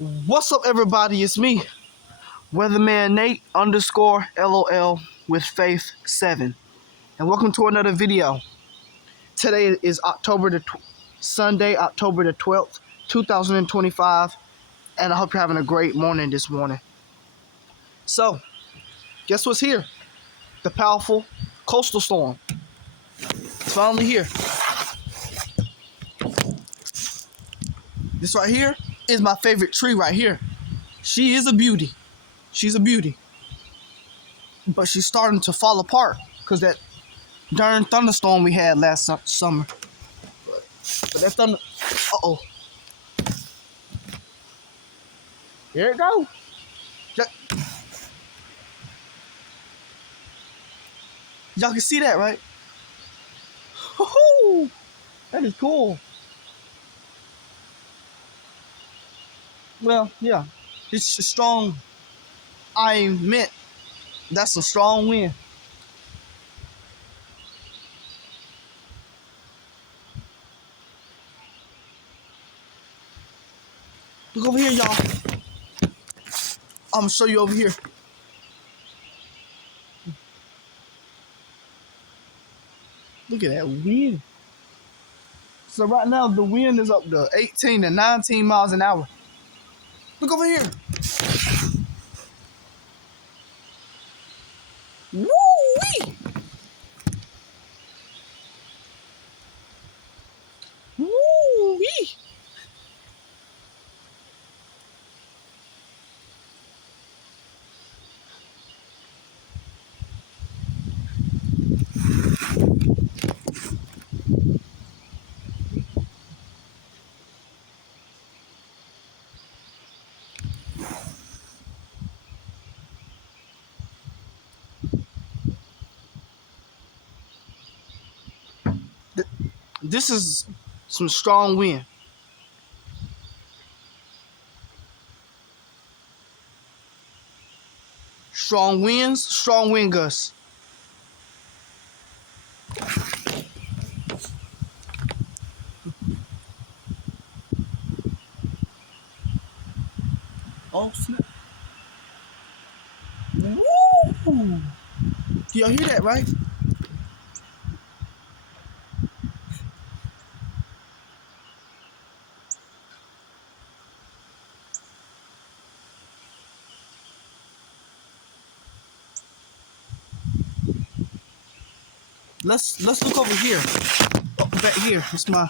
What's up, everybody? It's me, Weatherman Nate underscore LOL with Faith 7, and welcome to another video. Today is Sunday, October the 12th, 2025, and I hope you're having a great morning this morning. So, guess what's here? The powerful coastal storm. It's finally here. This right here is my favorite tree right here. She is a beauty. She's a beauty. But she's starting to fall apart because that darn thunderstorm we had last summer. But that thunder... Uh-oh. Here it goes. Y'all can see that, right? Woohoo! That is cool. Well, yeah. It's a strong... I meant that's a strong wind. Look over here, y'all. I'm gonna show you over here. Look at that wind. So right now the wind is up to 18 to 19 miles an hour. Look over here. Woo-wee! Woo-wee! This is some strong wind. Strong winds, strong wind gusts. Oh snap. Woo! Y'all hear that, right? Let's look over here. Oh, back here. It's my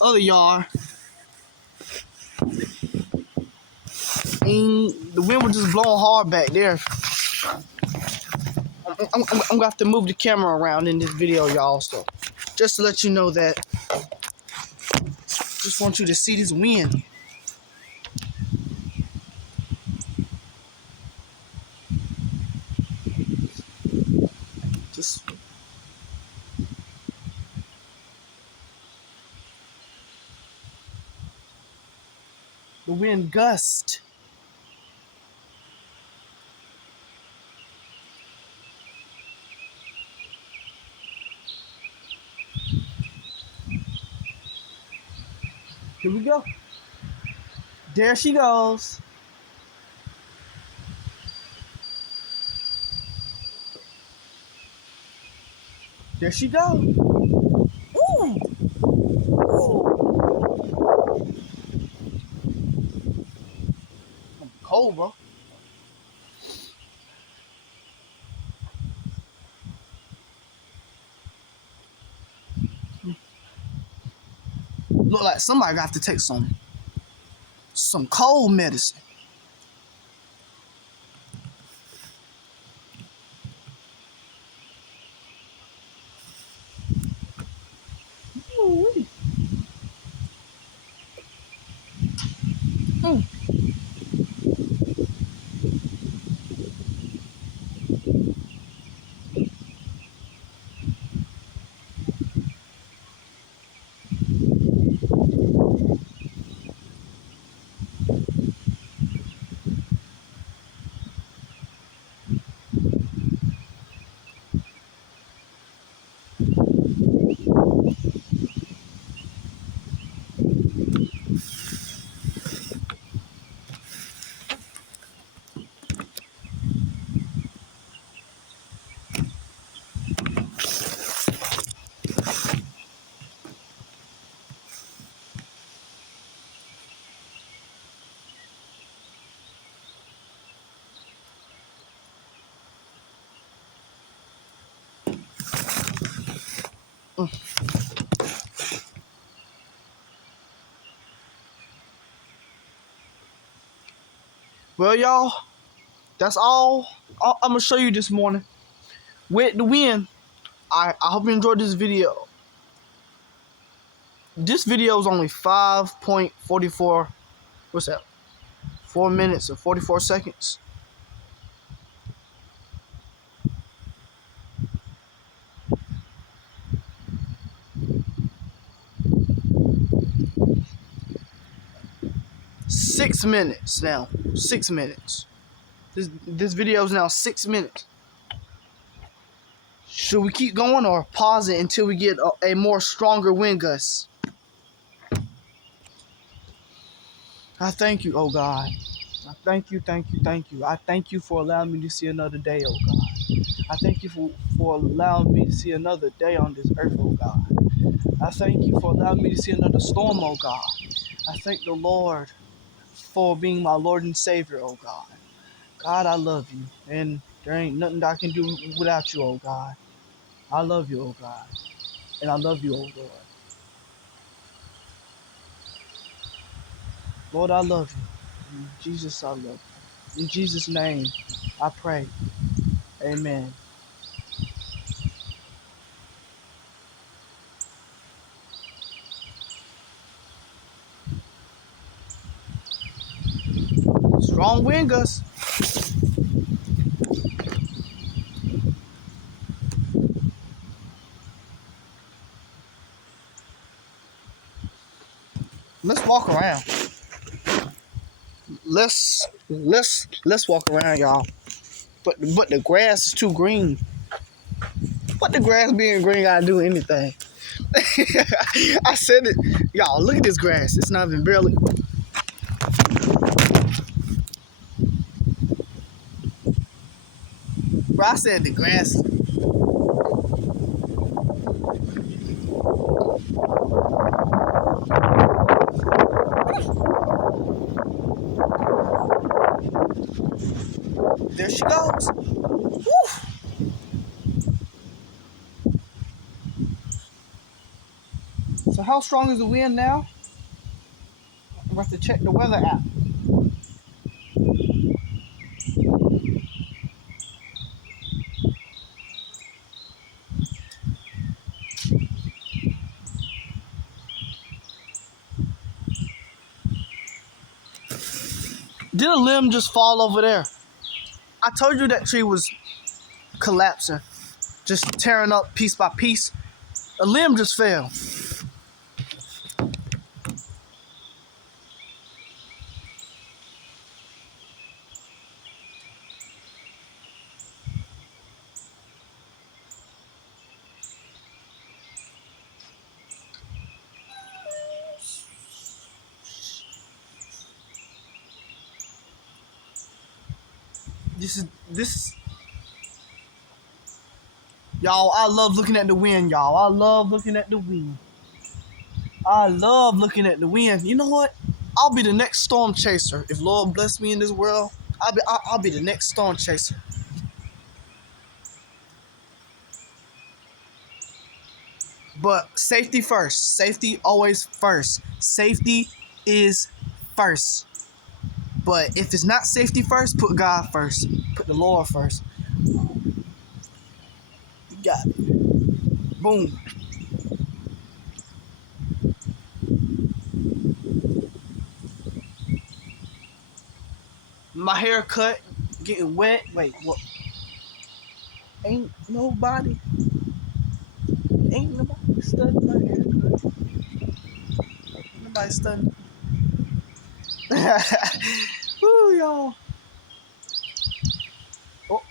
other yard. And the wind was just blowing hard back there. I'm gonna have to move the camera around in this video, y'all. So just to let you know that, just want you to see this wind. Just the wind gust. Here we go. There she goes. There she goes. Ooh. Ooh. I'm cold, bro. Look like somebody got to take some cold medicine. Ooh. Mm. Well, y'all, that's all I'm gonna show you this morning with the wind. I hope you enjoyed this video. This video is only 5.44. What's that? 4 minutes and 44 seconds. Six minutes now. 6 minutes. This video is now 6 minutes. Should we keep going or pause it until we get a more stronger wind gust? I thank you, oh God. I thank you. I thank you for allowing me to see another day, oh God. I thank you for allowing me to see another day on this earth, oh God. I thank you for allowing me to see another storm, oh God. I thank the Lord for being my Lord and Savior, oh God. God, I love you, and there ain't nothing that I can do without you, oh God. I love you, oh God, and I love you, oh Lord. Lord, I love you. In Jesus, I love you. In Jesus' name, I pray. Amen. Strong wind gusts. Let's walk around. Let's walk around, y'all. But the grass is too green. What the grass being green gotta do anything? I said it, y'all. Look at this grass. It's not even barely. Bro, I said the grass. There she goes. Woo. So how strong is the wind now? I'm about to check the weather app. Did a limb just fall over there? I told you that tree was collapsing, just tearing up piece by piece. A limb just fell. This y'all, I love looking at the wind, y'all. I love looking at the wind. I love looking at the wind. You know what? I'll be the next storm chaser. If Lord bless me in this world, I'll be the next storm chaser. But safety first. Safety always first. Safety is first. But if it's not safety first, put God first. Put the Lord first. You got it. Boom. My hair cut, getting wet. Wait, what? Ain't nobody studying my haircut. Nobody studying. Woo, y'all. Oh,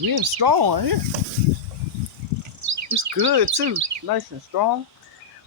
we strong right here. It's good too. Nice and strong.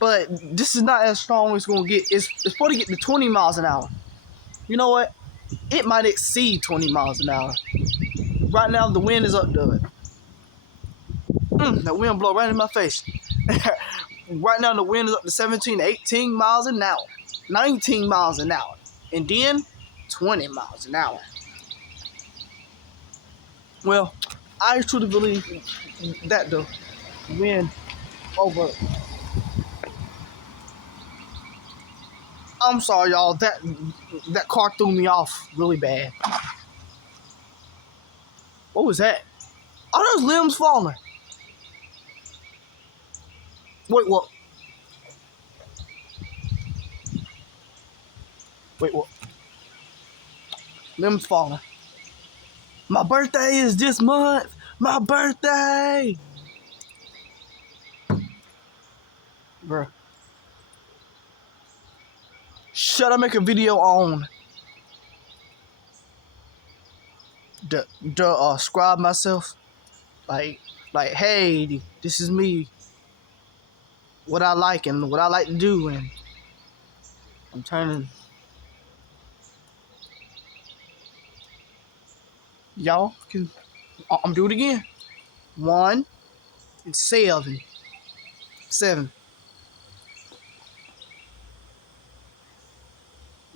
But this is not as strong as it's gonna get. It's supposed to get to 20 miles an hour. You know what? It might exceed 20 miles an hour. Right now the wind is up to it. That wind blow right in my face. Right now the wind is up to 17, 18 miles an hour. 19 miles an hour. And then 20 miles an hour. Well, I truly believe that the win over. I'm sorry, y'all. That car threw me off really bad. What was that? Are those limbs falling? Wait, what? Wait, what? Limbs falling. My birthday is this month. My birthday. Bruh. Should I make a video on the describe myself? Like, hey, this is me. What I like and what I like to do, and I'm turning. Y'all can. I'm do it again. 1 and 7. 7.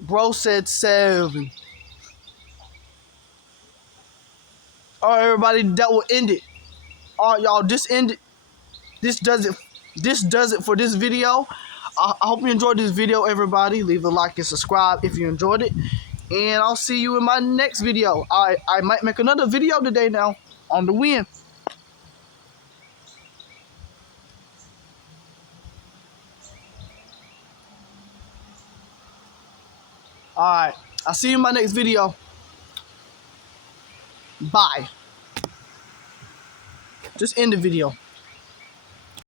Bro said 7. Alright, everybody, that will end it. Alright, y'all, this ended. This does it. This does it for this video. I hope you enjoyed this video, everybody. Leave a like and subscribe if you enjoyed it. And I'll see you in my next video. I might make another video today now on the win. Alright, I'll see you in my next video. Bye. Just end the video.